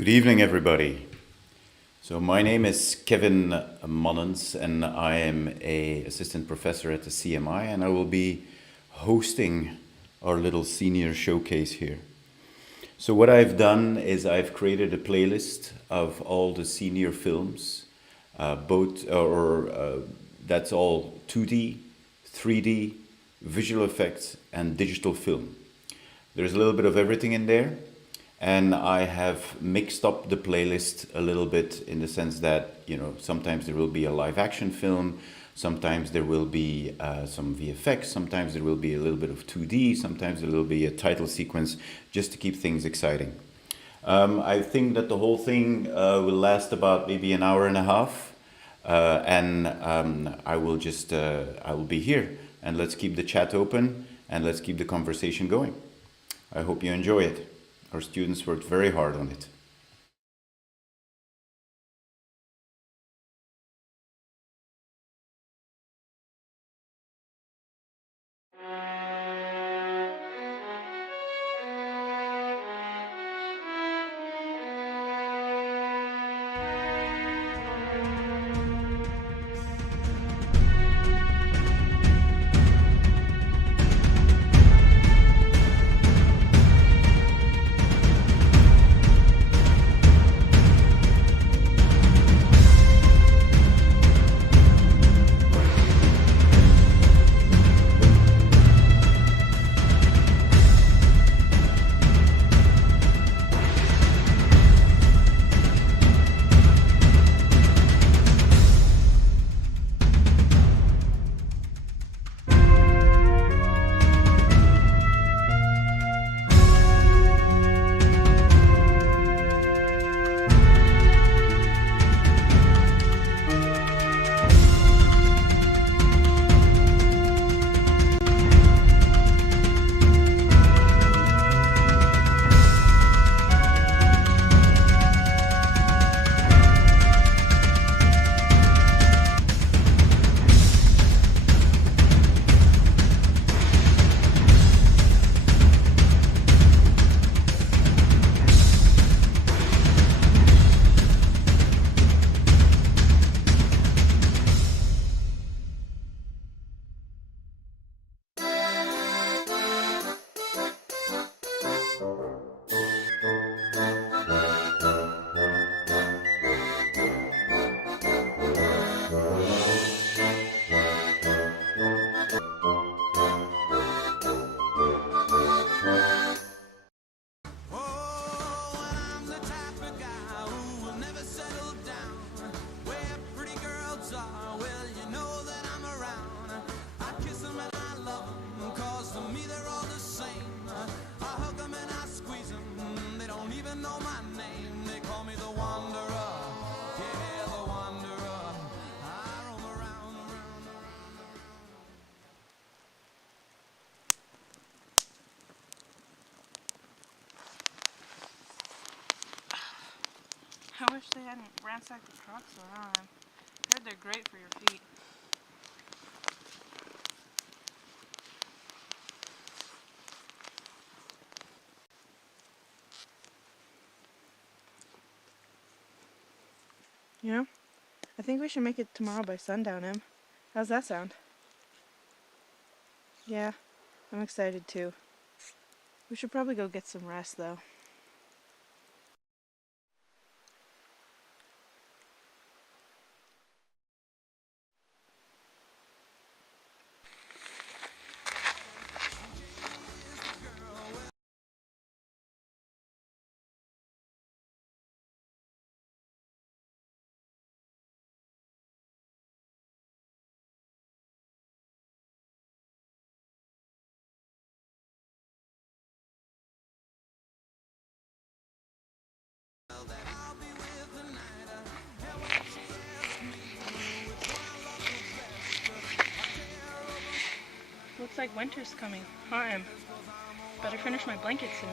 Good evening, everybody. So my name is Kevin Munnens, and I am a assistant professor at the CMI, and I will be hosting our little senior showcase here. So what I've done is I've created a playlist of all the senior films, that's all 2D, 3D, visual effects, and digital film. There's a little bit of everything in there. And I have mixed up the playlist a little bit in the sense that, sometimes there will be a live action film, sometimes there will be some VFX, sometimes there will be a little bit of 2D, sometimes there will be a title sequence just to keep things exciting. I think that the whole thing will last about maybe an hour and a half. I will be here, and let's keep the chat open and let's keep the conversation going. I hope you enjoy it. Our students worked very hard on it. I wish they hadn't ransacked the truck so long. I heard they're great for your feet. I think we should make it tomorrow by sundown, Em. How's that sound? Yeah, I'm excited too. We should probably go get some rest, though. Looks like winter's coming, huh, Em? Better finish my blanket soon.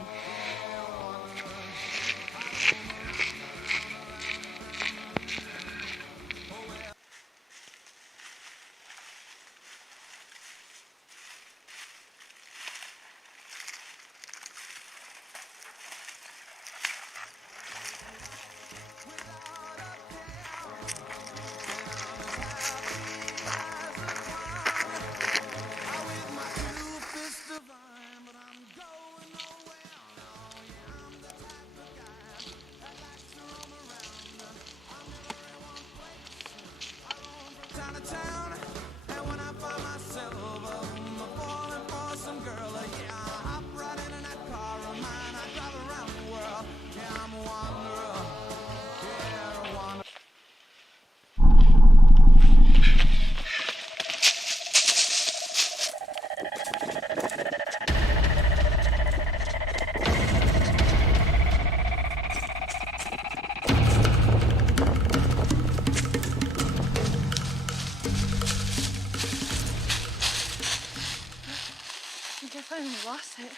lost it.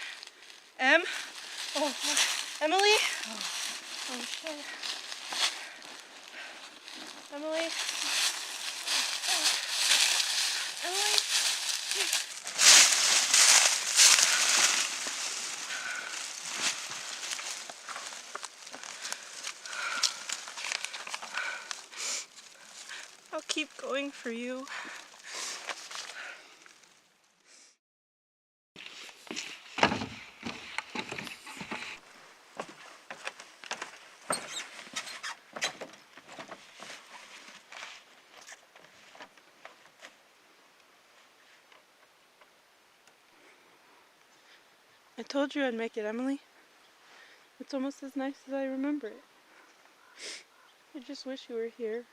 M? Oh, Emily? Oh shit. Emily? Emily? I'll keep going for you. I told you I'd make it, Emily. It's almost as nice as I remember it. I just wish you were here.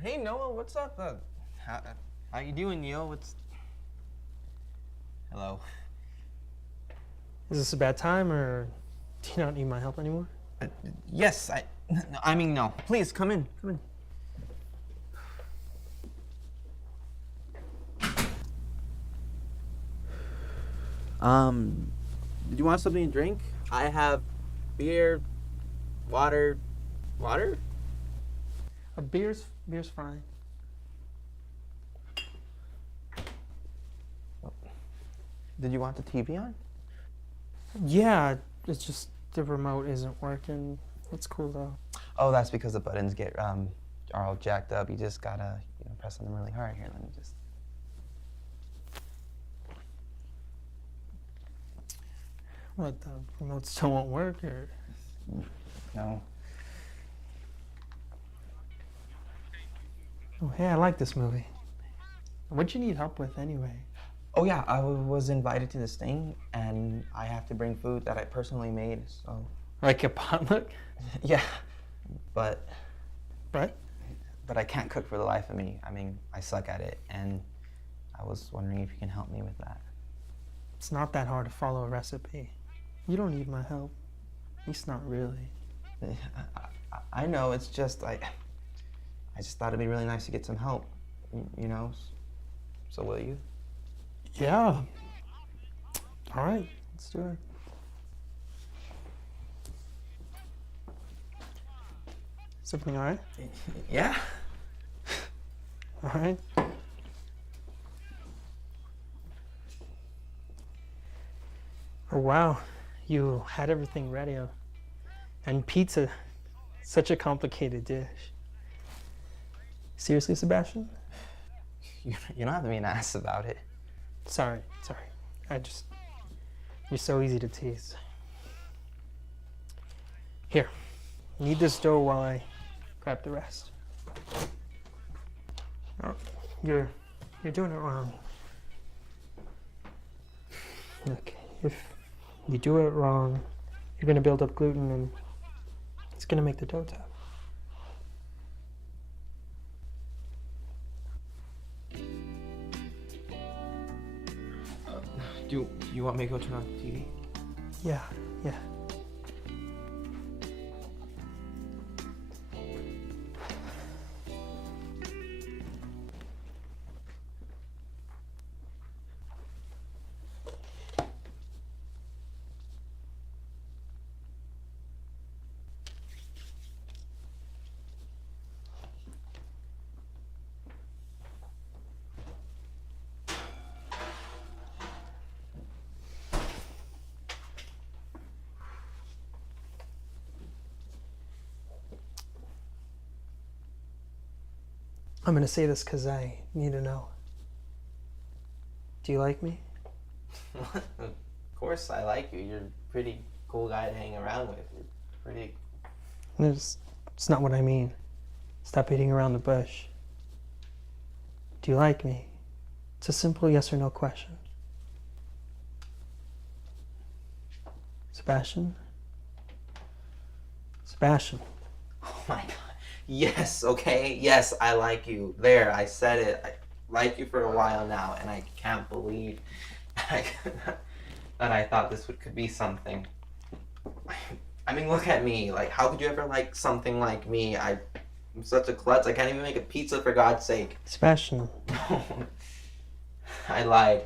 Hey, Noah, what's up? How you doing, Neil? Hello. Is this a bad time, or do you not need my help anymore? Yes, I mean, no. Please, come in. Did you want something to drink? I have beer, water. Water? A beer's fine. Did you want the TV on? Yeah, it's just the remote isn't working. It's cool though. Oh, that's because the buttons are all jacked up. You just gotta, press on them really hard. Here, let me just. What, the remote still won't work, or? No. Oh, hey, I like this movie. What'd you need help with anyway? Oh yeah, I was invited to this thing, and I have to bring food that I personally made. So. Like a potluck? Yeah, but Right? I can't cook for the life of me. I mean, I suck at it, and I was wondering if you can help me with that. It's not that hard to follow a recipe. You don't need my help. At least not really. I know. It's just I just thought it'd be really nice to get some help. So will you? Yeah. All right, let's do it. Is everything all right? Yeah. All right. Oh, wow. You had everything ready. And pizza, such a complicated dish. Seriously, Sebastian? You don't have to be an ass about it. Sorry. You're so easy to tease. Here, knead this dough while I grab the rest. Oh, you're doing it wrong. Look, if you do it wrong, you're gonna build up gluten and it's gonna make the dough tough. Do you want me to go turn on the TV? Yeah. I'm gonna say this because I need to know. Do you like me? Of course I like you. You're a pretty cool guy to hang around with. You're pretty... It's not what I mean. Stop beating around the bush. Do you like me? It's a simple yes or no question. Sebastian? Sebastian. Oh my god. Yes, okay? Yes, I like you. There, I said it. I like you for a while now, and I can't believe that I thought this could be something. I mean, look at me. Like, how could you ever like something like me? I'm such a klutz. I can't even make a pizza, for God's sake. Sebastian. I lied.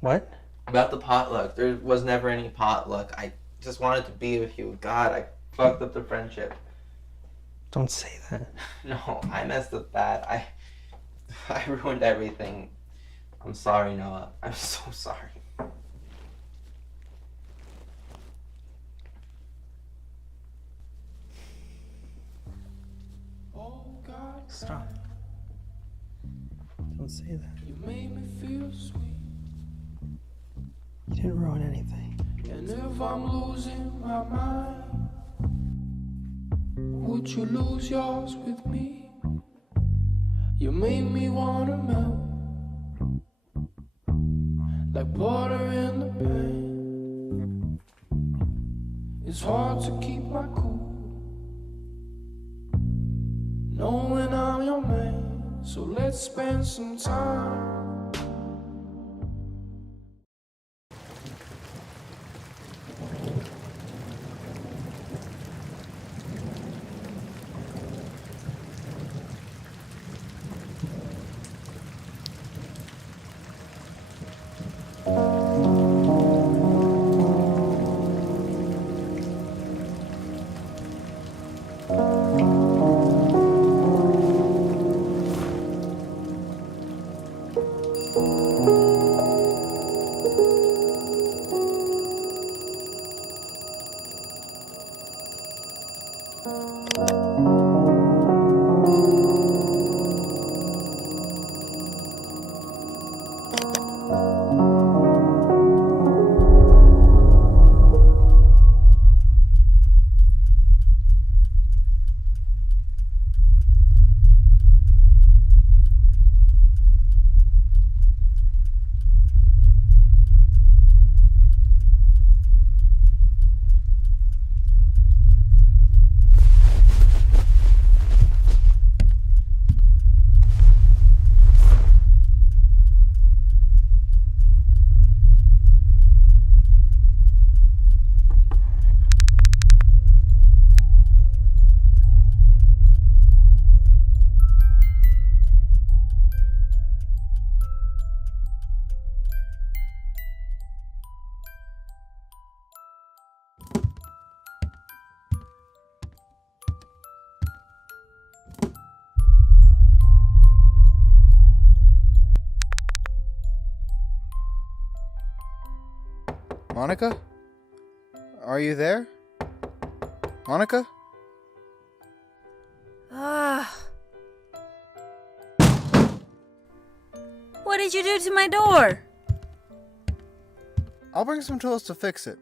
What? About the potluck. There was never any potluck. I just wanted to be with you. God, I fucked up the friendship. Don't say that. No, I messed up bad. I ruined everything. I'm sorry, Noah. I'm so sorry. Stop. Don't say that. You made me feel sweet. You didn't ruin anything. And if I'm losing my mind, would you lose yours with me? You made me wanna melt like butter in the pan. It's hard to keep my cool. knowing I'm your man. So let's spend some time. Monica? Are you there? Monica? What did you do to my door? I'll bring some tools to fix it.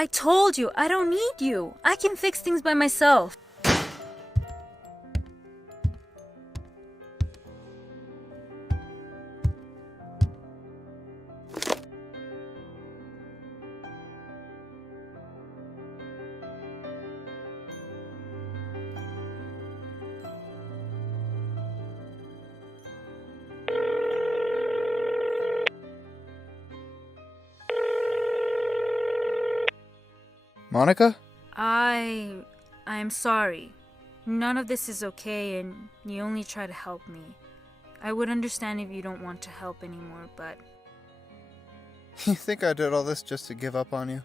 I told you, I don't need you. I can fix things by myself. Monica? I'm sorry. None of this is okay and you only try to help me. I would understand if you don't want to help anymore, but... You think I did all this just to give up on you?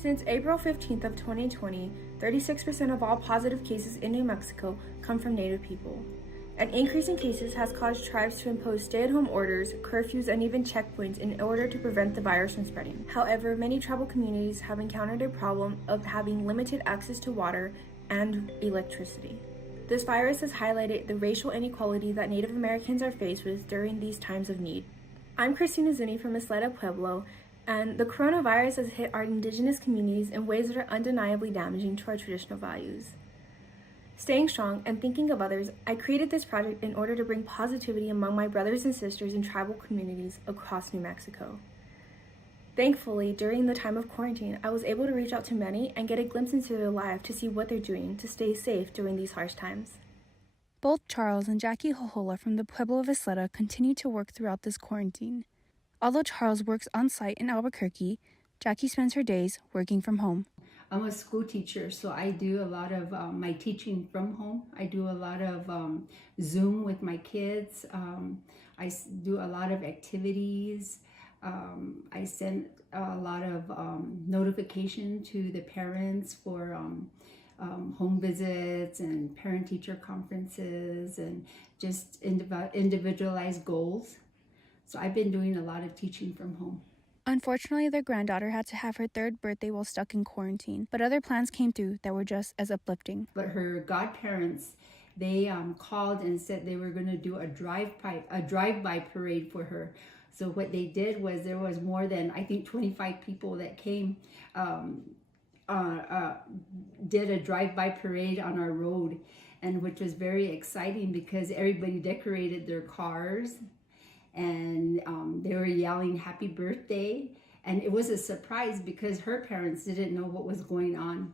Since April 15th of 2020, 36% of all positive cases in New Mexico come from Native people. An increase in cases has caused tribes to impose stay-at-home orders, curfews, and even checkpoints in order to prevent the virus from spreading. However, many tribal communities have encountered a problem of having limited access to water and electricity. This virus has highlighted the racial inequality that Native Americans are faced with during these times of need. I'm Christina Zuni from Isleta Pueblo, and the coronavirus has hit our indigenous communities in ways that are undeniably damaging to our traditional values. Staying strong and thinking of others, I created this project in order to bring positivity among my brothers and sisters in tribal communities across New Mexico. Thankfully, during the time of quarantine, I was able to reach out to many and get a glimpse into their life to see what they're doing to stay safe during these harsh times. Both Charles and Jackie Hohola from the Pueblo of Isleta continue to work throughout this quarantine. Although Charles works on site in Albuquerque, Jackie spends her days working from home. I'm a school teacher, so I do a lot of my teaching from home. I do a lot of Zoom with my kids. I do a lot of activities. I send a lot of notification to the parents for home visits and parent-teacher conferences and just individualized goals. So I've been doing a lot of teaching from home. Unfortunately, their granddaughter had to have her third birthday while stuck in quarantine, but other plans came through that were just as uplifting. But her godparents, they called and said they were going to do a drive-by parade for her. So what they did was there was more than, I think, 25 people that came, did a drive-by parade on our road, and which was very exciting because everybody decorated their cars. And they were yelling happy birthday, and it was a surprise because her parents didn't know what was going on.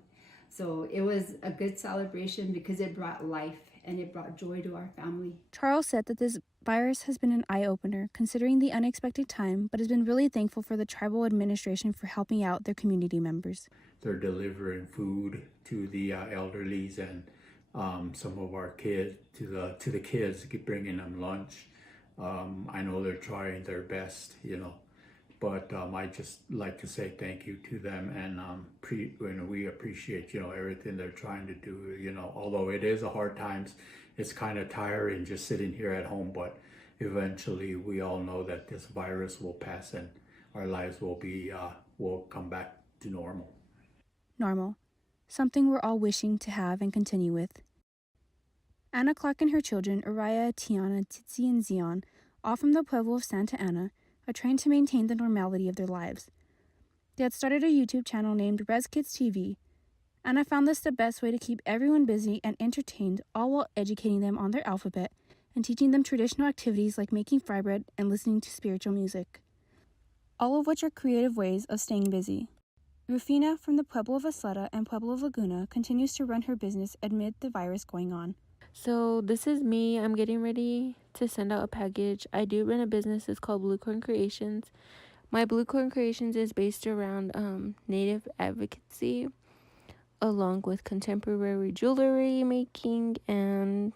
So it was a good celebration because it brought life and it brought joy to our family. Charles said that this virus has been an eye-opener considering the unexpected time, but has been really thankful for the tribal administration for helping out their community members. They're delivering food to the elderlies and some of our kids, to the kids, bringing them lunch. I know they're trying their best, but I just like to say thank you to them, and we appreciate, everything they're trying to do, although it is a hard times, it's kind of tiring just sitting here at home, but eventually we all know that this virus will pass and our lives will come back to normal. Normal. Something we're all wishing to have and continue with. Anna Clark and her children, Araya, Tiana, Titsi, and Zion, all from the Pueblo of Santa Ana, are trying to maintain the normality of their lives. They had started a YouTube channel named Res Kids TV. Anna found this the best way to keep everyone busy and entertained, all while educating them on their alphabet and teaching them traditional activities like making fry bread and listening to spiritual music. All of which are creative ways of staying busy. Rufina from the Pueblo of Isleta and Pueblo of Laguna continues to run her business amid the virus going on. So this is me. I'm getting ready to send out a package. I do run a business. It's called Blue Corn Creations. My Blue Corn Creations is based around Native advocacy, along with contemporary jewelry making and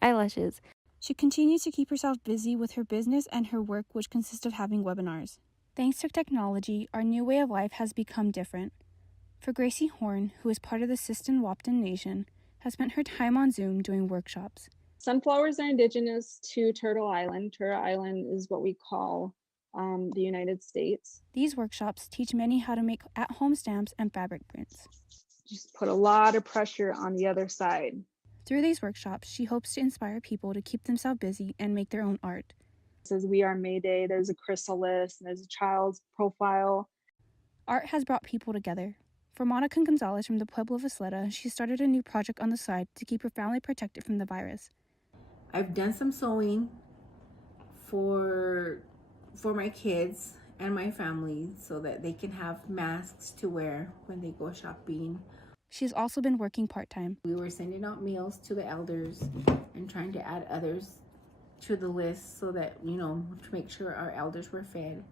eyelashes. She continues to keep herself busy with her business and her work, which consists of having webinars. Thanks to technology, our new way of life has become different. For Gracie Horn, who is part of the Siston-Wapton Nation, has spent her time on Zoom doing workshops. Sunflowers are indigenous to Turtle Island. Turtle Island is what we call the United States. These workshops teach many how to make at-home stamps and fabric prints. Just put a lot of pressure on the other side. Through these workshops, she hopes to inspire people to keep themselves busy and make their own art. It says We Are Mayday, there's a chrysalis, and there's a child's profile. Art has brought people together. For Monica Gonzalez from the Pueblo of Isleta, she started a new project on the side to keep her family protected from the virus. I've done some sewing for my kids and my family so that they can have masks to wear when they go shopping. She's also been working part-time. We were sending out meals to the elders and trying to add others to the list so that, to make sure our elders were fed.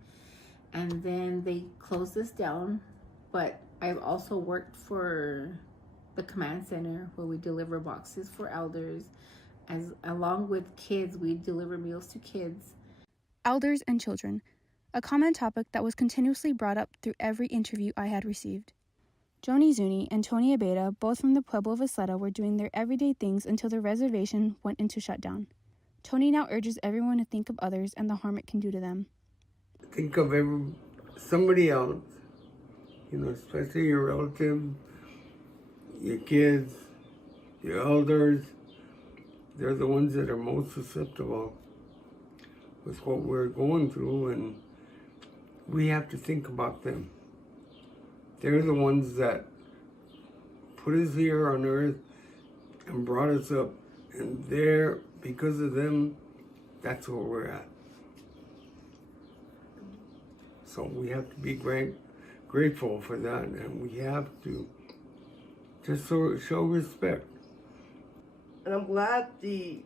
And then they closed this down, but I've also worked for the command center where we deliver boxes for elders. Along with kids, we deliver meals to kids. Elders and children, a common topic that was continuously brought up through every interview I had received. Joni Zuni and Tony Abeda, both from the Pueblo of Isleta, were doing their everyday things until the reservation went into shutdown. Tony now urges everyone to think of others and the harm it can do to them. Think of somebody else, especially your relatives, your kids, your elders. They're the ones that are most susceptible with what we're going through, and we have to think about them. They're the ones that put us here on earth and brought us up, and because of them, that's where we're at. So we have to be grateful for that, and we have to just show respect. And I'm glad the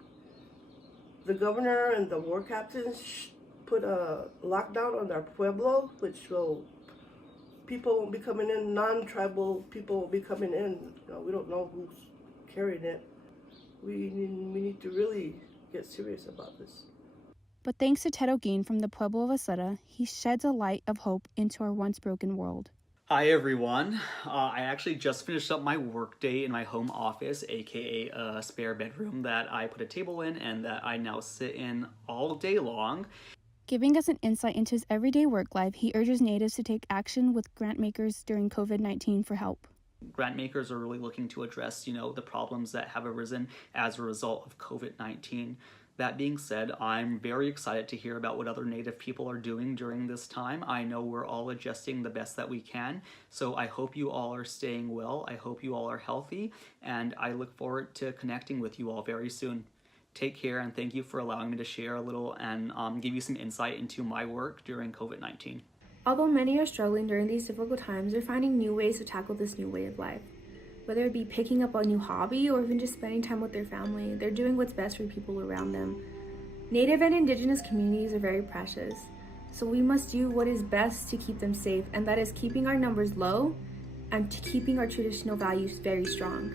governor and the war captains put a lockdown on our pueblo, which people won't be coming in, non-tribal people won't be coming in. We don't know who's carrying it. We need to really get serious about this. But thanks to Ted O'Gean from the Pueblo of Isleta, he sheds a light of hope into our once broken world. Hi everyone. I actually just finished up my workday in my home office, aka a spare bedroom that I put a table in and that I now sit in all day long. Giving us an insight into his everyday work life, he urges natives to take action with grant makers during COVID-19 for help. Grant makers are really looking to address, the problems that have arisen as a result of COVID-19. That being said, I'm very excited to hear about what other Native people are doing during this time. I know we're all adjusting the best that we can, so I hope you all are staying well. I hope you all are healthy, and I look forward to connecting with you all very soon. Take care, and thank you for allowing me to share a little and give you some insight into my work during COVID-19. Although many are struggling during these difficult times, they're finding new ways to tackle this new way of life. Whether it be picking up a new hobby or even just spending time with their family, they're doing what's best for people around them. Native and Indigenous communities are very precious, so we must do what is best to keep them safe, and that is keeping our numbers low and keeping our traditional values very strong.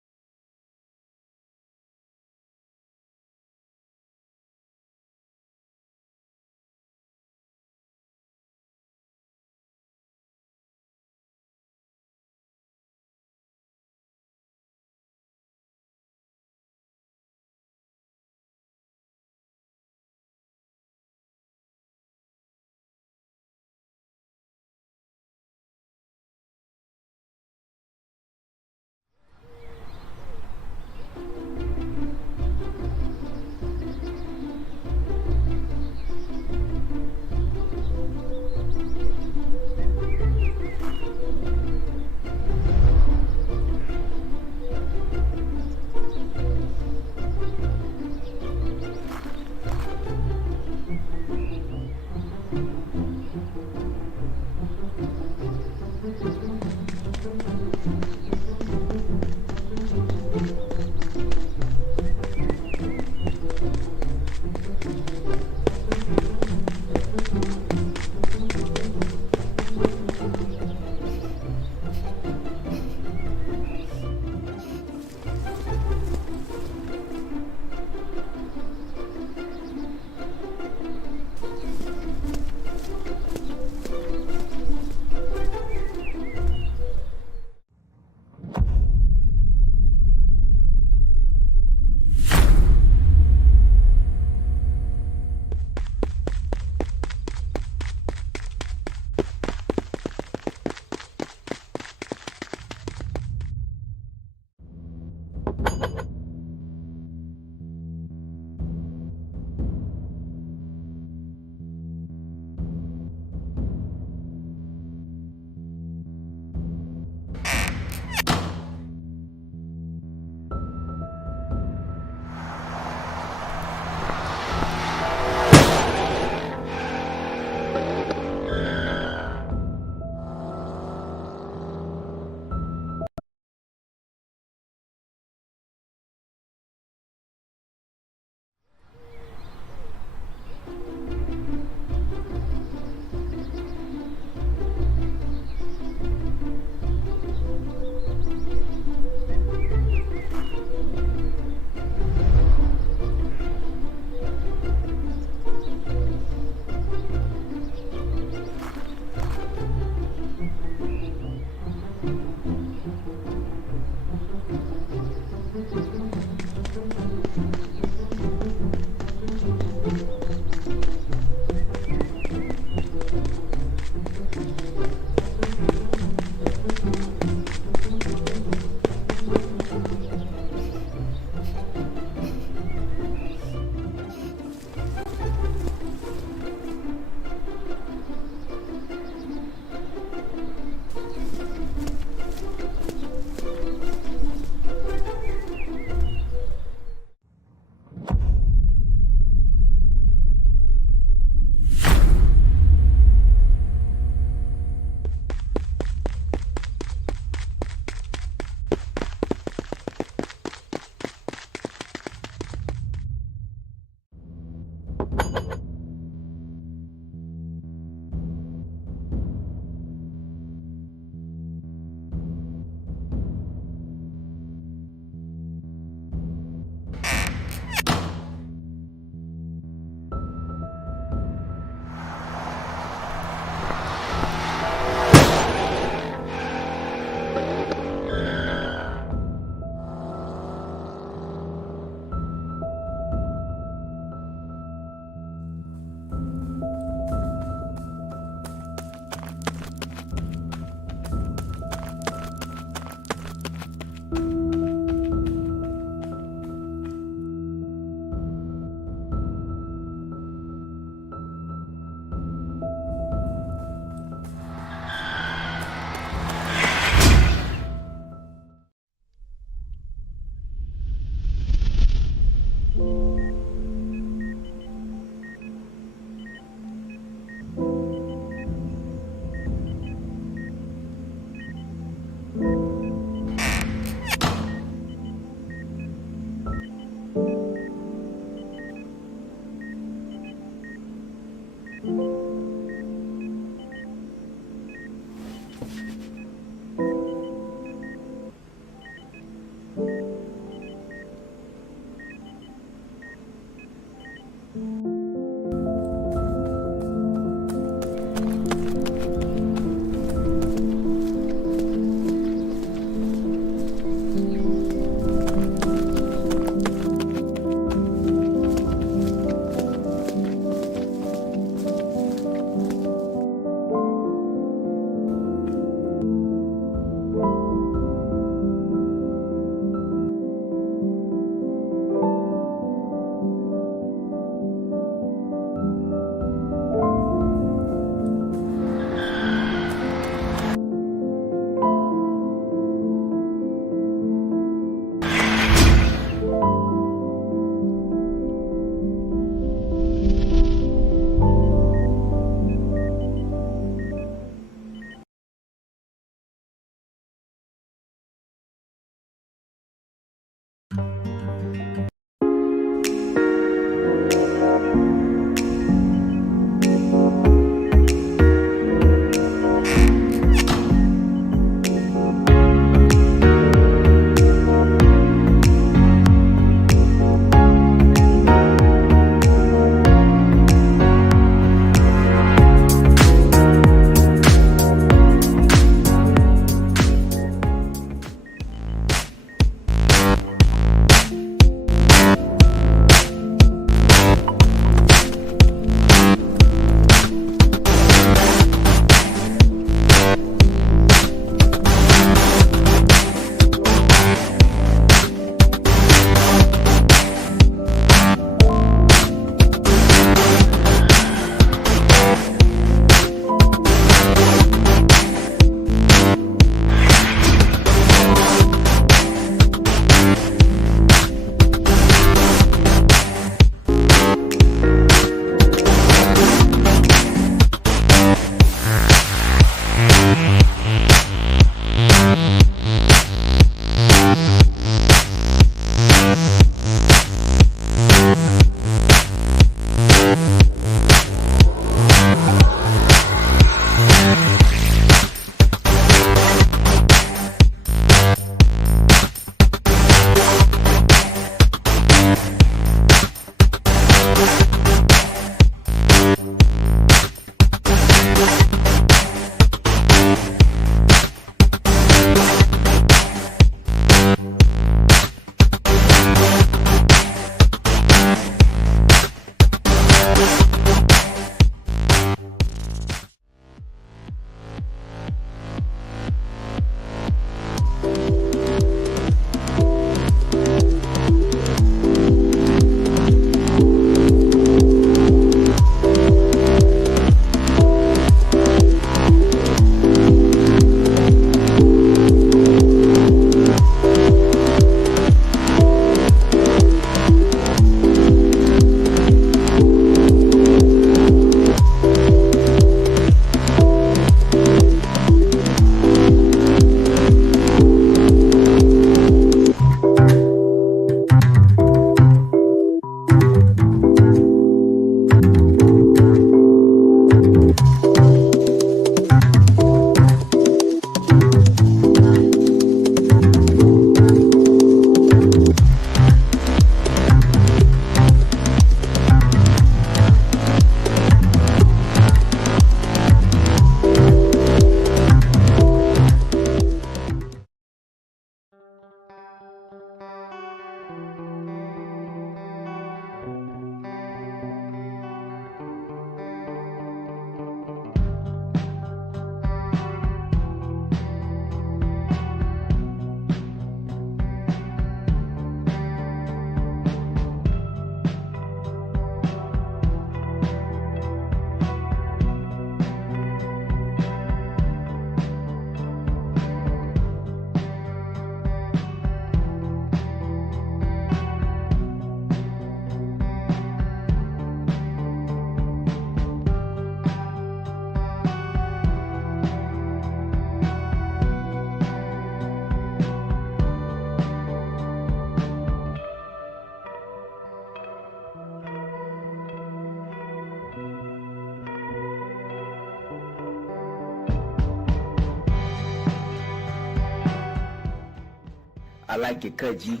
like it cut, G.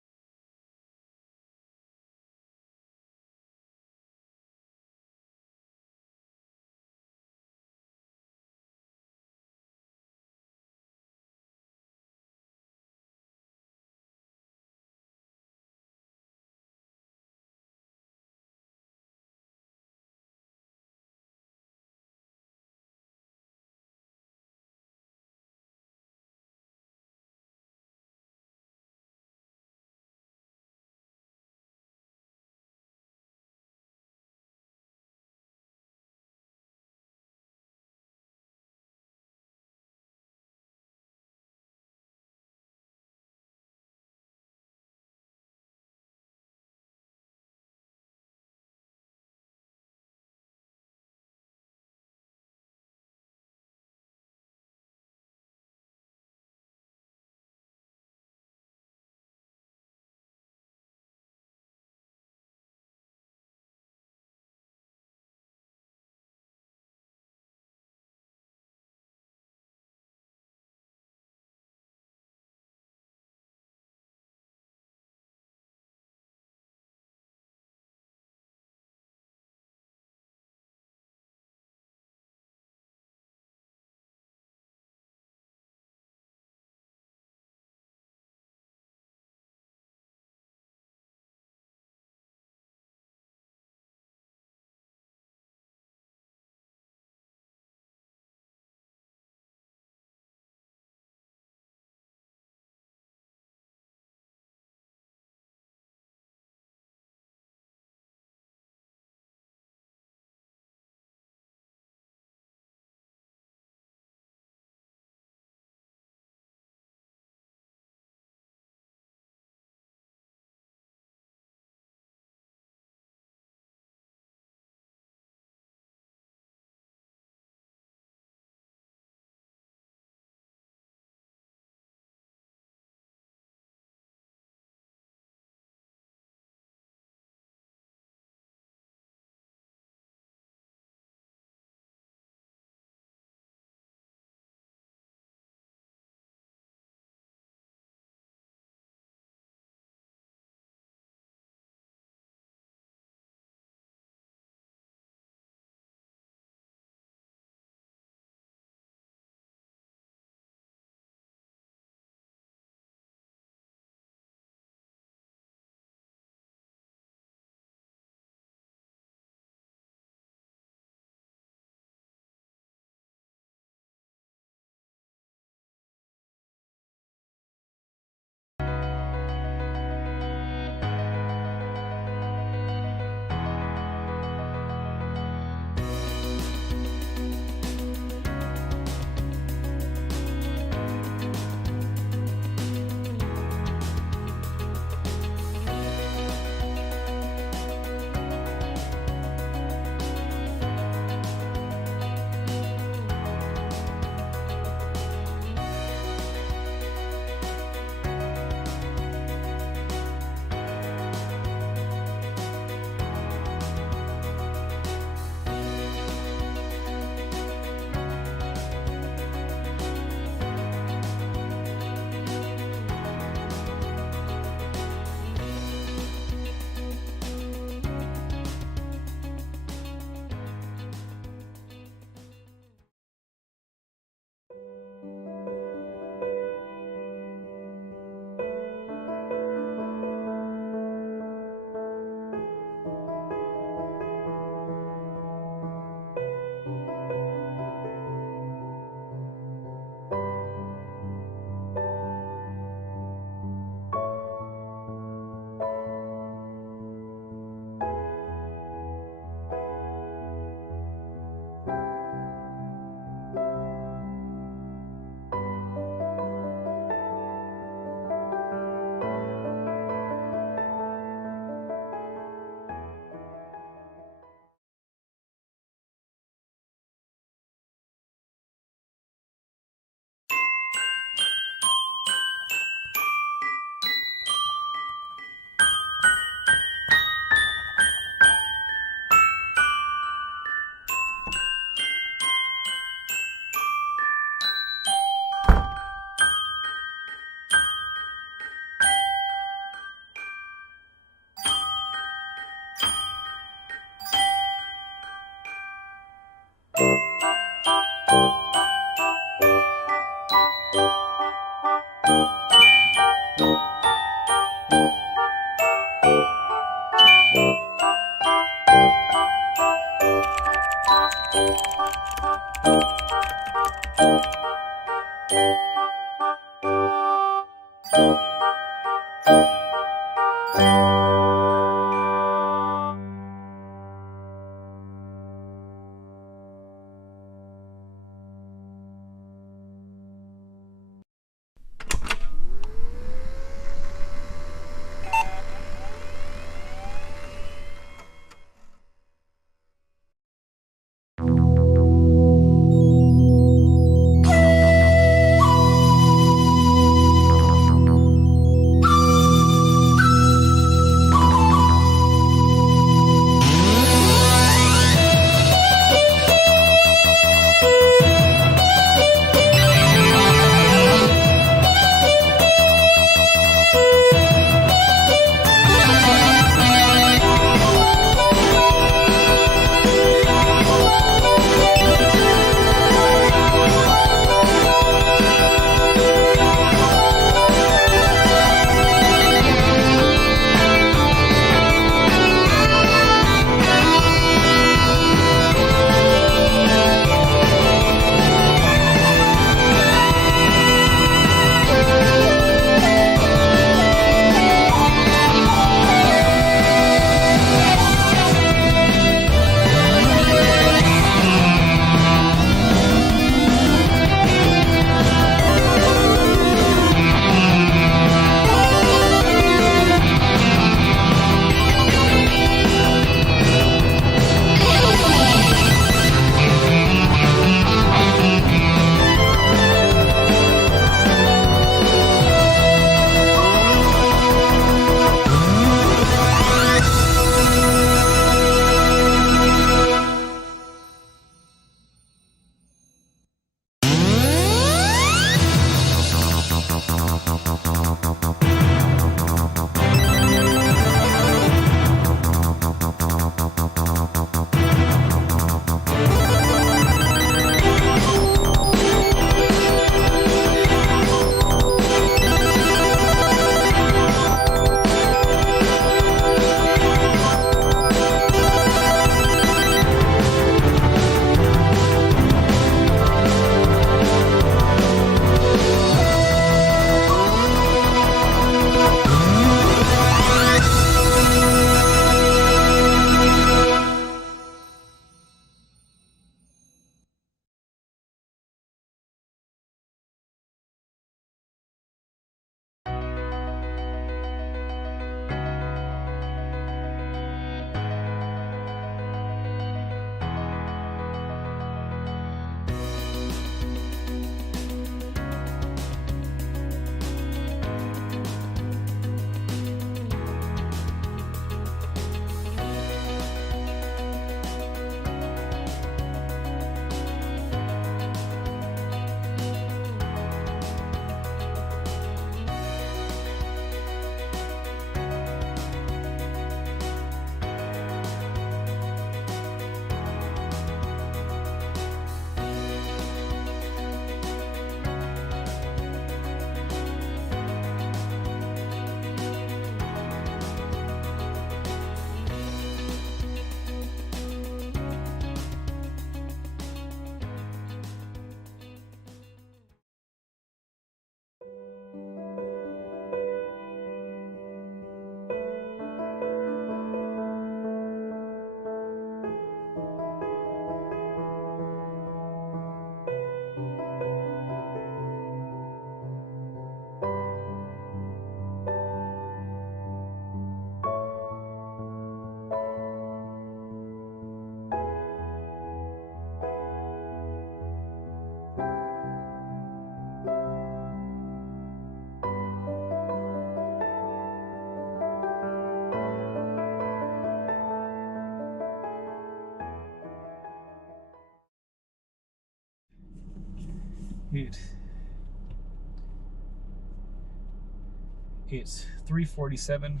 It's 3:47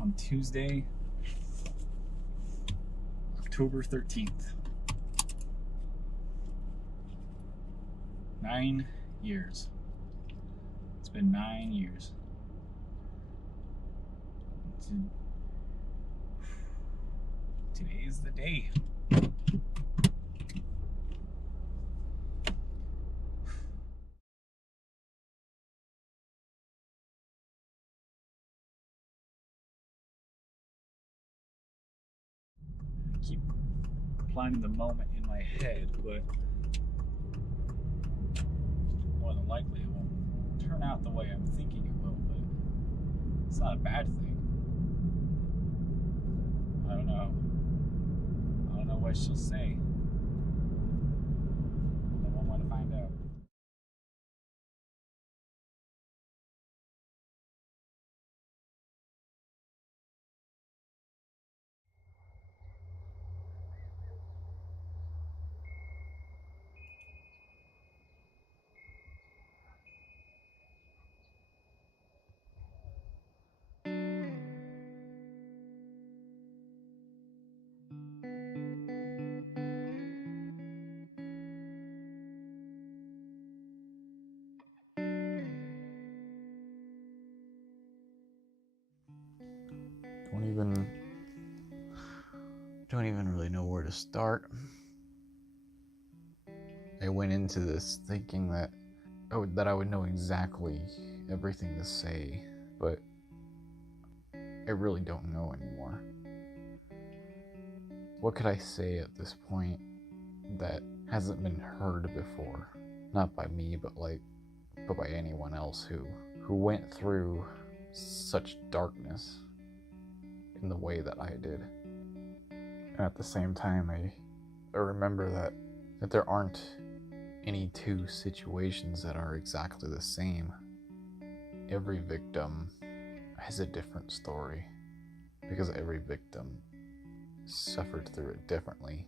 on Tuesday, October 13th. 9 years. It's been 9 years. Today's the day. keep planning the moment in my head, but more than likely it won't turn out the way I'm thinking it will, but it's not a bad thing. I don't know. I don't know what she'll say. I won't want to find out. Don't even really know where to start. I went into this thinking that I would know exactly everything to say, but I really don't know anymore. What could I say at this point that hasn't been heard before? Not by me, but by anyone else who went through such darkness in the way that I did. And at the same time, I remember that there aren't any two situations that are exactly the same. Every victim has a different story because every victim suffered through it differently.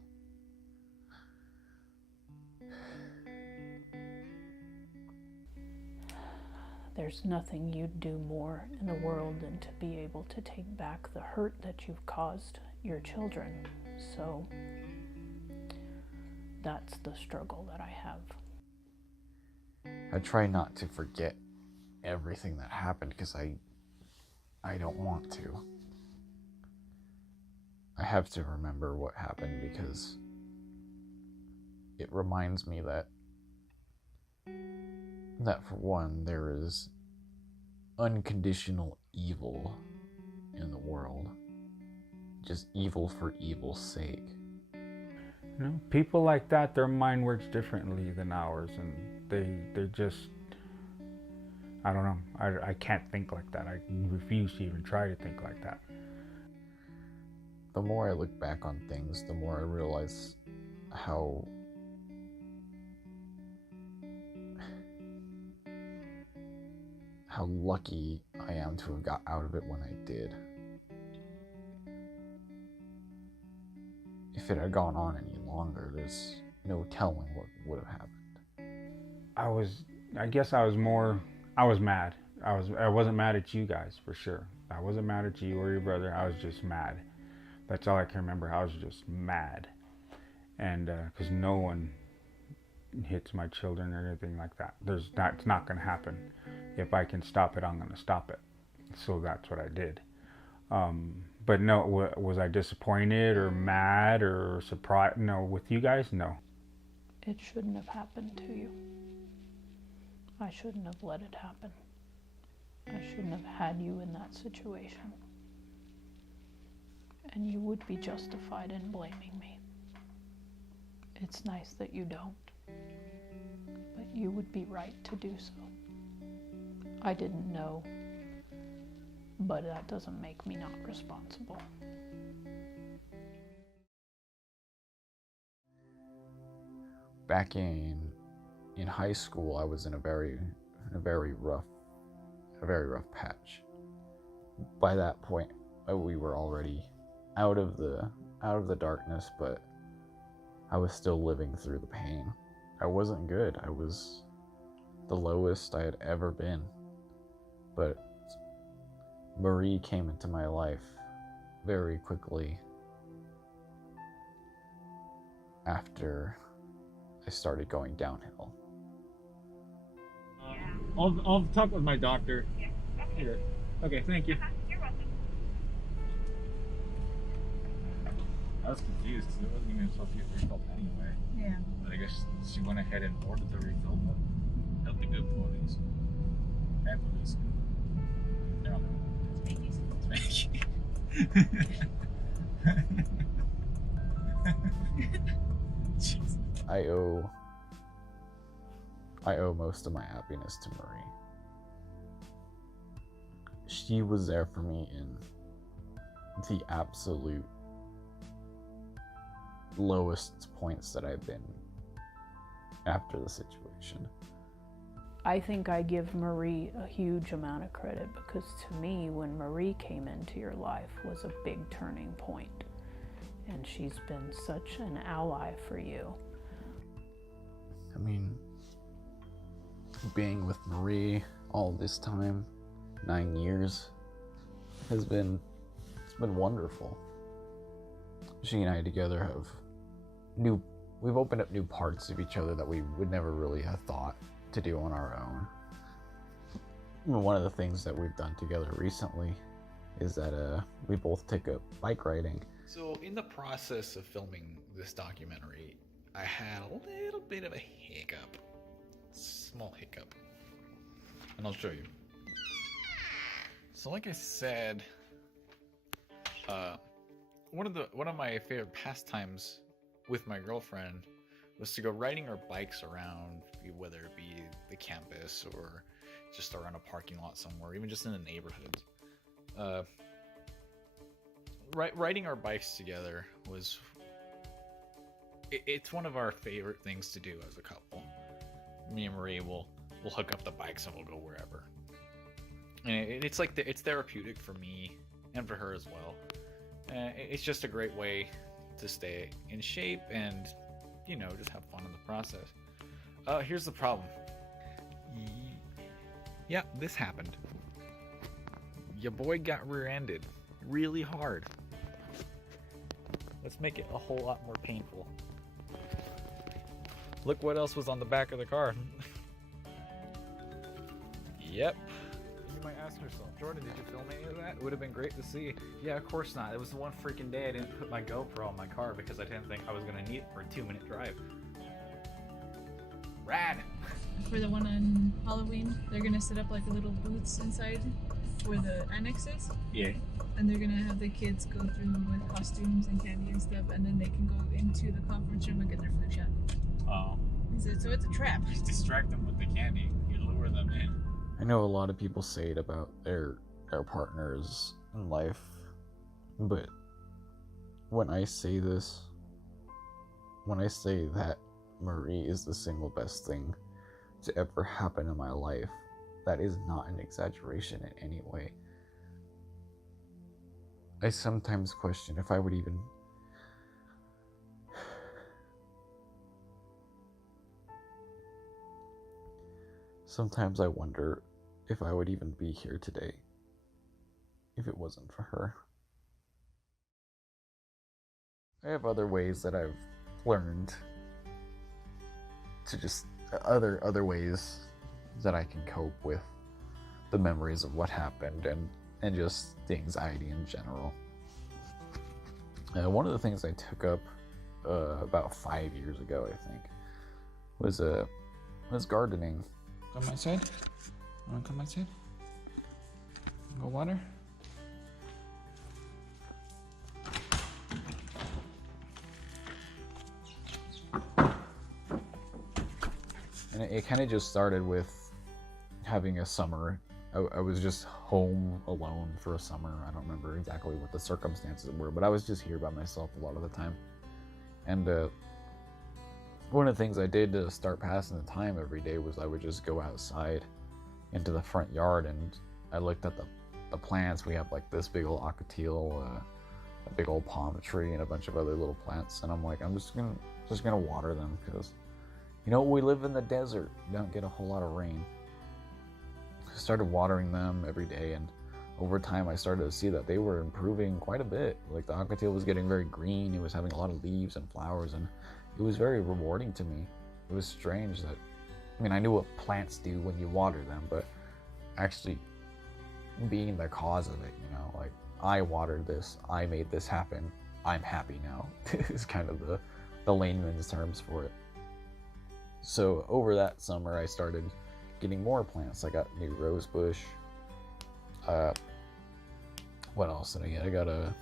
There's nothing you'd do more in the world than to be able to take back the hurt that you've caused your children. So that's the struggle that I have. I try not to forget everything that happened because I don't want to. I have to remember what happened because it reminds me that for one, there is unconditional evil in the world. Just evil for evil's sake. You know, people like that, their mind works differently than ours, and they just, I don't know, I can't think like that. I refuse to even try to think like that. The more I look back on things, the more I realize how lucky I am to have got out of it when I did. If it had gone on any longer, there's no telling what would have happened. I guess I was mad. I wasn't mad at you guys, for sure. I wasn't mad at you or your brother. I was just mad. That's all I can remember. I was just mad. And because no one hits my children or anything like that. It's not going to happen. If I can stop it, I'm going to stop it. So that's what I did. But no, was I disappointed or mad or surprised? No, with you guys, no. It shouldn't have happened to you. I shouldn't have let it happen. I shouldn't have had you in that situation. And you would be justified in blaming me. It's nice that you don't. But you would be right to do so. I didn't know, but that doesn't make me not responsible. Back in high school, I was in a very rough patch. By that point, we were already out of the darkness, but I was still living through the pain. I wasn't good. I was the lowest I had ever been. But Marie came into my life very quickly after I started going downhill. I'll talk with my doctor. Here. Okay, thank you. You're welcome. I was confused because it wasn't even supposed to get refilled anyway. Yeah. But I guess she went ahead and ordered the refill, but that'll be good for these. And for these. I don't know. Thank you. Thank you. I owe most of my happiness to Marie. She was there for me in the absolute lowest points that I've been after the situation. I think I give Marie a huge amount of credit because to me, when Marie came into your life was a big turning point, and she's been such an ally for you. I mean, being with Marie all this time, 9 years, it's been wonderful. She and I together we've opened up new parts of each other that we would never really have thought to do on our own. One of the things that we've done together recently is that we both take up bike riding. So in the process of filming this documentary, I had a little bit of a hiccup. Small hiccup. And I'll show you. So like I said, one of my favorite pastimes with my girlfriend was to go riding our bikes around, whether it be the campus or just around a parking lot somewhere, even just in the neighborhood. Riding our bikes together was... It's one of our favorite things to do as a couple. Me and Marie will hook up the bikes and we'll go wherever. And it's like it's therapeutic for me and for her as well. It's just a great way to stay in shape and, you know, just have fun in the process. Here's the problem. Yeah, this happened. Your boy got rear-ended really hard. Let's make it a whole lot more painful. Look what else was on the back of the car. Yep. You might ask yourself, Jordan, did you film any of that? It would have been great to see. Yeah, of course not. It was the one freaking day I didn't put my GoPro on my car because I didn't think I was going to need it for a 2-minute drive. Rad! For the one on Halloween, they're going to set up like little booths inside where the annex is. Yeah. And they're going to have the kids go through with costumes and candy and stuff, and then they can go into the conference room and get their flu shot. Oh. So it's a trap. Just distract them with the candy. You lure them in. I know a lot of people say it about their partners in life, but when I say this, when I say that Marie is the single best thing to ever happen in my life, that is not an exaggeration in any way. I sometimes question if I would even... Sometimes I wonder if I would even be here today if it wasn't for her. I have other ways that I've learned to just... other ways that I can cope with the memories of what happened and just the anxiety in general. One of the things I took up about 5 years ago, I think, was gardening. Come outside? Wanna come outside? Go water? And it kind of just started with having a summer. I was just home alone for a summer. I don't remember exactly what the circumstances were, but I was just here by myself a lot of the time. And one of the things I did to start passing the time every day was I would just go outside into the front yard and I looked at the plants. We have like this big old ocotillo, a big old palm tree, and a bunch of other little plants. And I'm like, I'm just gonna water them because, you know, we live in the desert. We don't get a whole lot of rain. I started watering them every day, and over time I started to see that they were improving quite a bit. Like the ocotillo was getting very green. It was having a lot of leaves and flowers, and it was very rewarding to me. It was strange that, I mean, I knew what plants do when you water them, but actually being the cause of it, you know, like I watered this, I made this happen, I'm happy now, is kind of the layman's terms for it. So over that summer, I started getting more plants. I got new rose bush. What else did I get? I got and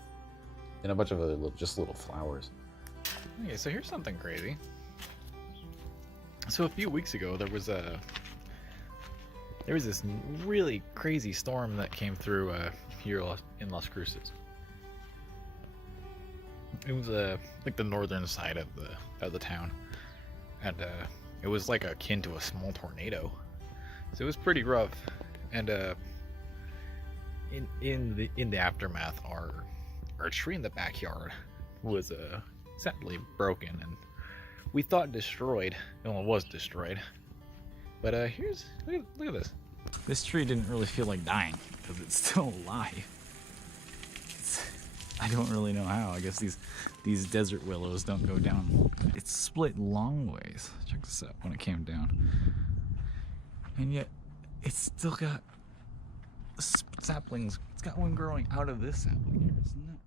a bunch of other little flowers. Okay, so here's something crazy. So a few weeks ago, there was this really crazy storm that came through here in Las Cruces. It was like the northern side of the town, and it was like akin to a small tornado. So it was pretty rough, and in the aftermath, our tree in the backyard was sadly broken, and we thought destroyed. Well, it was destroyed. But look at this. This tree didn't really feel like dying because it's still alive. I don't really know how. I guess these desert willows don't go down. It's split long ways. Check this out when it came down. And yet, it's still got saplings. It's got one growing out of this sapling here. It's nuts.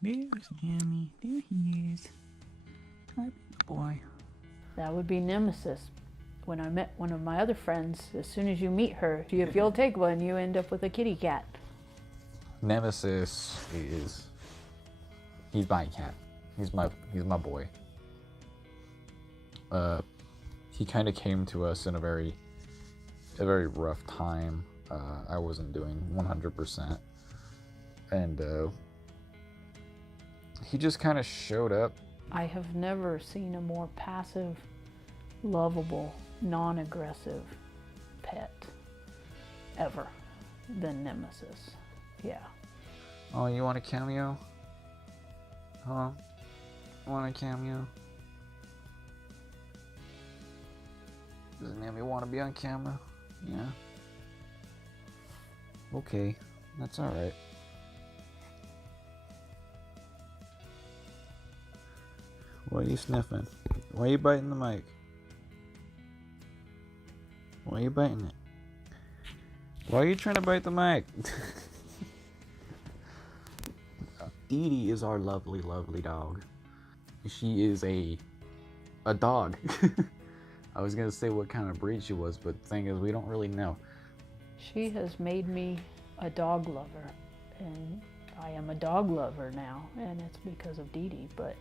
There's Yummy. There he is. Hi, boy. That would be Nemesis. When I met one of my other friends, as soon as you meet her, if you'll take one, you end up with a kitty cat. Nemesis he's my cat. He's my boy. He kind of came to us in a very rough time. I wasn't doing 100%, and he just kind of showed up. I have never seen a more passive, lovable, non-aggressive pet ever than Nemesis. Yeah. Oh, you want a cameo? Huh? Want a cameo? Does Nami want to be on camera? Yeah. Okay, that's alright. Why are you sniffing? Why are you biting the mic? Why are you biting it? Why are you trying to bite the mic? Dee Dee is our lovely, lovely dog. She is a dog. I was gonna say what kind of breed she was, but the thing is, we don't really know. She has made me a dog lover, and I am a dog lover now, and it's because of Dee Dee, but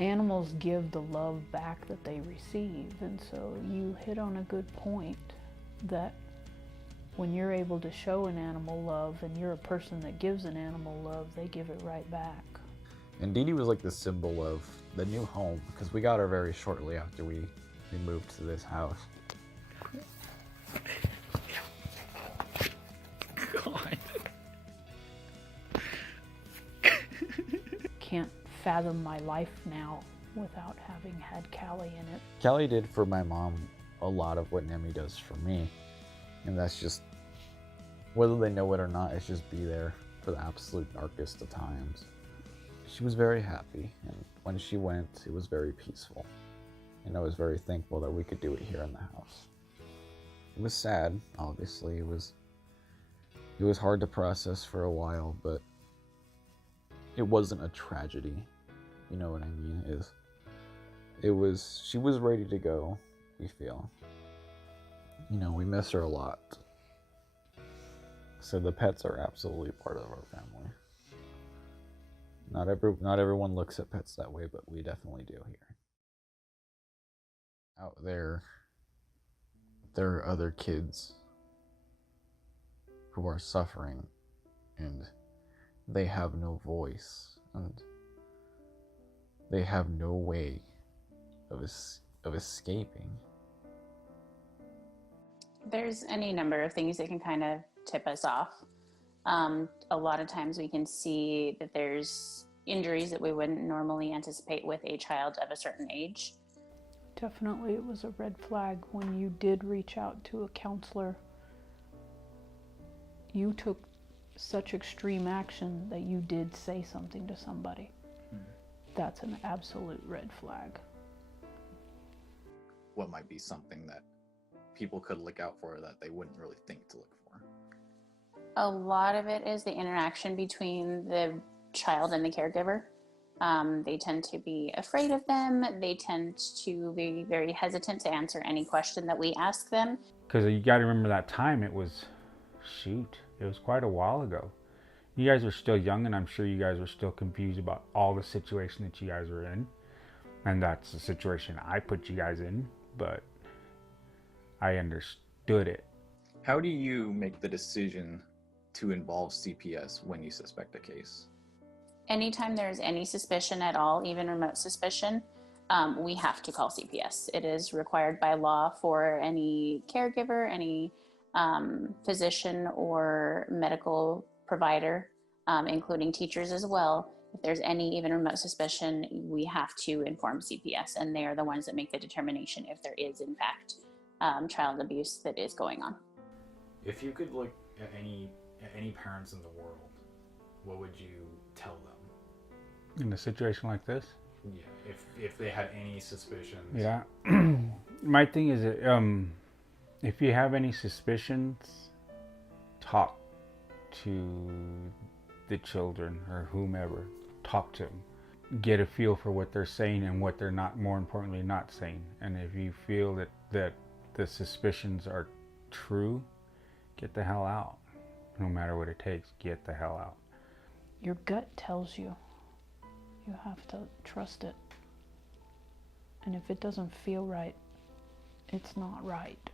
animals give the love back that they receive, and so you hit on a good point that when you're able to show an animal love and you're a person that gives an animal love, they give it right back. And Dee Dee was like the symbol of the new home, because we got her very shortly after we moved to this house. God. Can't fathom my life now without having had Callie in it. Callie did for my mom a lot of what Nemi does for me. And that's just, whether they know it or not, it's just be there for the absolute darkest of times. She was very happy, and when she went, it was very peaceful. And I was very thankful that we could do it here in the house. It was sad, obviously. It was hard to process for a while, but it wasn't a tragedy. You know what I mean? She was ready to go, we feel. You know, we miss her a lot. So the pets are absolutely part of our family. Not everyone looks at pets that way, but we definitely do here. Out there are other kids who are suffering, and they have no voice, and they have no way of escaping. There's any number of things that can kind of tip us off. A lot of times we can see that there's injuries that we wouldn't normally anticipate with a child of a certain age. Definitely it was a red flag when you did reach out to a counselor. You took such extreme action that you did say something to somebody. That's an absolute red flag. What might be something that people could look out for that they wouldn't really think to look for? A lot of it is the interaction between the child and the caregiver. They tend to be afraid of them. They tend to be very hesitant to answer any question that we ask them. Because you got to remember that time it was, It was quite a while ago. You guys are still young, and I'm sure you guys are still confused about all the situation that you guys are in. And that's the situation I put you guys in, but I understood it. How do you make the decision to involve CPS when you suspect a case? Anytime there's any suspicion at all, even remote suspicion, we have to call CPS. It is required by law for any caregiver, any physician or medical provider, including teachers as well. If there's any even remote suspicion, we have to inform CPS, and they are the ones that make the determination if there is in fact child abuse that is going on. If you could look at any parents in the world, what would you tell them? In a situation like this? Yeah, if they had any suspicions. Yeah. My thing is, if you have any suspicions, talk to the children or whomever. Talk to them. Get a feel for what they're saying and what they're not, more importantly, not saying. And if you feel that the suspicions are true, get the hell out. No matter what it takes, get the hell out. Your gut tells you. You have to trust it. And if it doesn't feel right, it's not right.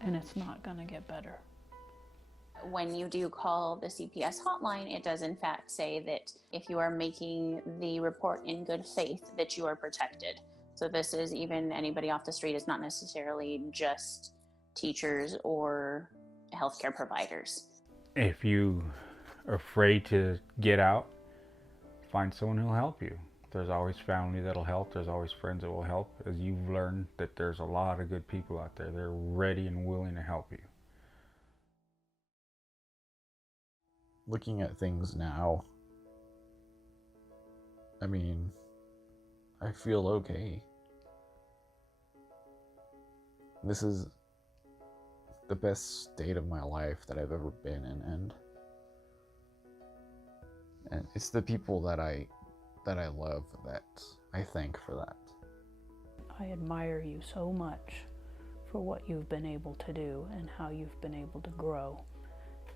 And it's not going to get better. When you do call the CPS hotline, it does in fact say that if you are making the report in good faith, that you are protected. So this is even anybody off the street. Is not necessarily just teachers or healthcare providers. If you are afraid to get out, find someone who'll help you. There's always family that'll help. There's always friends that will help. As you've learned that there's a lot of good people out there. They're ready and willing to help you. Looking at things now, I mean, I feel okay. This is the best state of my life that I've ever been in, and it's the people that I love that I thank for that. I admire you so much for what you've been able to do and how you've been able to grow,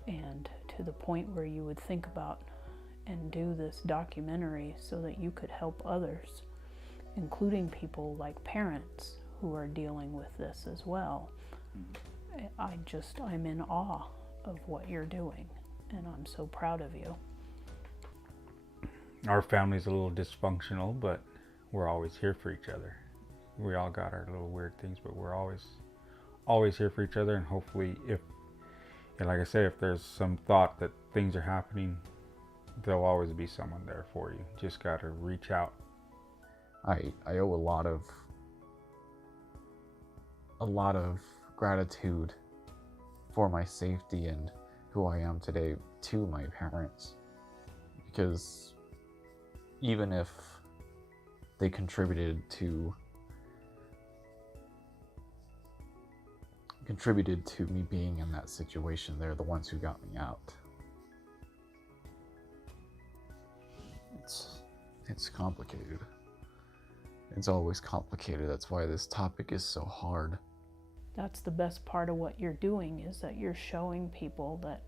and to the point where you would think about and do this documentary so that you could help others, including people like parents who are dealing with this as well. I'm in awe of what you're doing, and I'm so proud of you. Our family's a little dysfunctional, but we're always here for each other. We all got our little weird things, but we're always here for each other. And hopefully, like I said, if there's some thought that things are happening, there'll always be someone there for you. Just gotta reach out. I owe a lot of gratitude for my safety and who I am today to my parents, because even if they contributed to me being in that situation, they're the ones who got me out. It's complicated. It's always complicated. That's why this topic is so hard. That's the best part of what you're doing, is that you're showing people that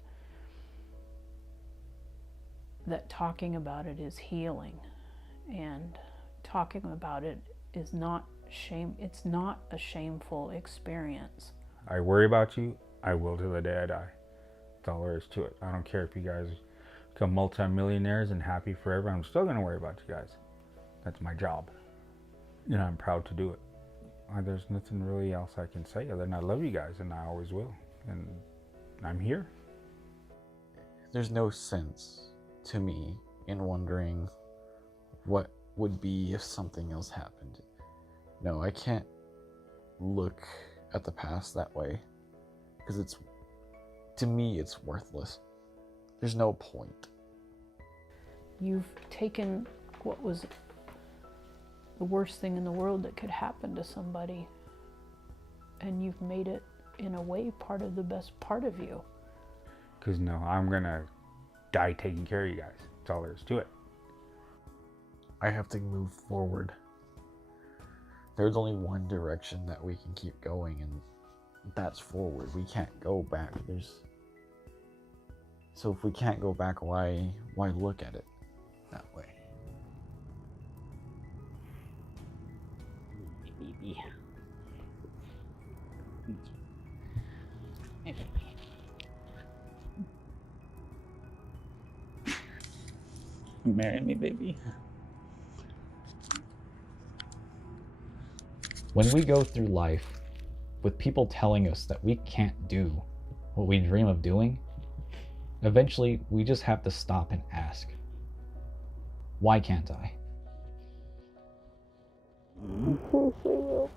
talking about it is healing, and talking about it is not shame. It's not a shameful experience. I worry about you. I will till the day I die. That's all there is to it. I don't care if you guys become multimillionaires and happy forever. I'm still gonna worry about you guys. That's my job. And I'm proud to do it. There's nothing really else I can say other than I love you guys, and I always will. And I'm here. There's no sense to me in wondering what would be if something else happened. No, I can't look at the past that way, because to me it's worthless. There's no point. You've taken what was the worst thing in the world that could happen to somebody, and you've made it, in a way, part of the best part of you. Because no, I'm gonna die taking care of you guys. That's all there is to it. I have to move forward. There's only one direction that we can keep going, and that's forward. We can't go back. So if we can't go back, why look at it that way? Baby. Marry me, baby. When we go through life with people telling us that we can't do what we dream of doing, eventually we just have to stop and ask, why can't I? Of course I will.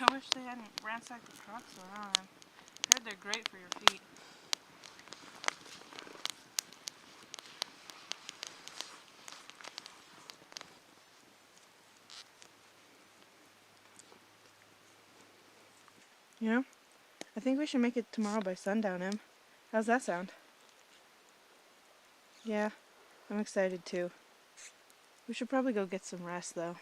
I wish they hadn't ransacked the trucks around. I heard they're great for your feet. You know, I think we should make it tomorrow by sundown, Em. How's that sound? Yeah, I'm excited too. We should probably go get some rest, though.